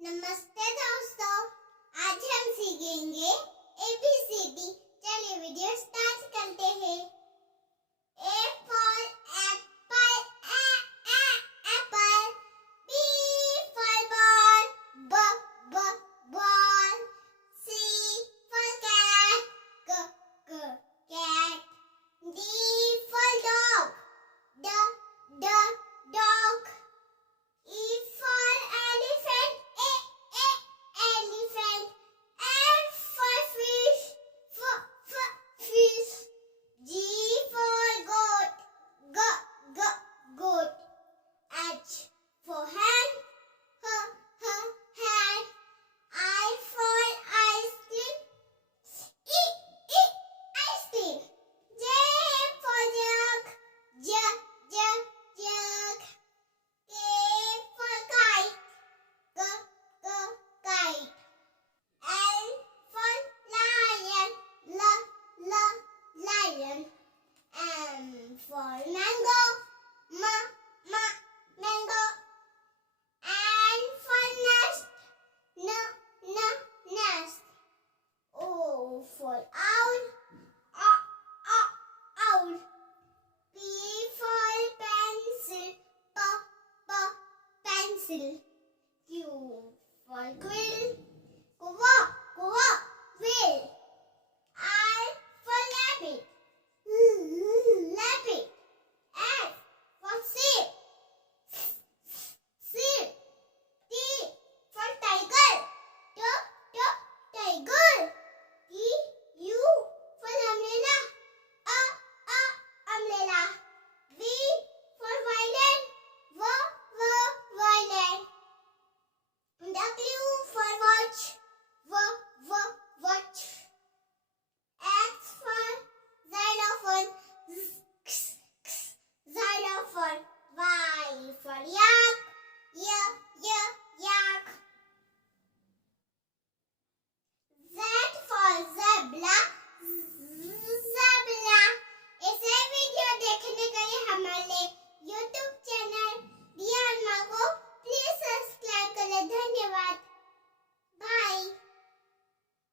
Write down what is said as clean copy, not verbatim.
नमस्ते दोस्तों, आज हम सीखेंगे ABCD। चलिए वीडियो स्टार्ट करते हैं। A for apple, apple. B for ball, ball. C for cat, cat. D for dog, dog. E for elephant, elephant. F for fish, fish. G for goat, goat. H for hand, hand. I for ice cream, ice cream. J for jug, jug. K for kite, kite. L for lion, lion. M for mango, mango. N for nest, nest. O for owl, owl. P for pencil, pencil. Q for quill, quill. R for rabbit, rabbit. S for sheep, sheep. T for tiger, tiger. U for umbrella, umbrella. V for violin, violin. W for watch,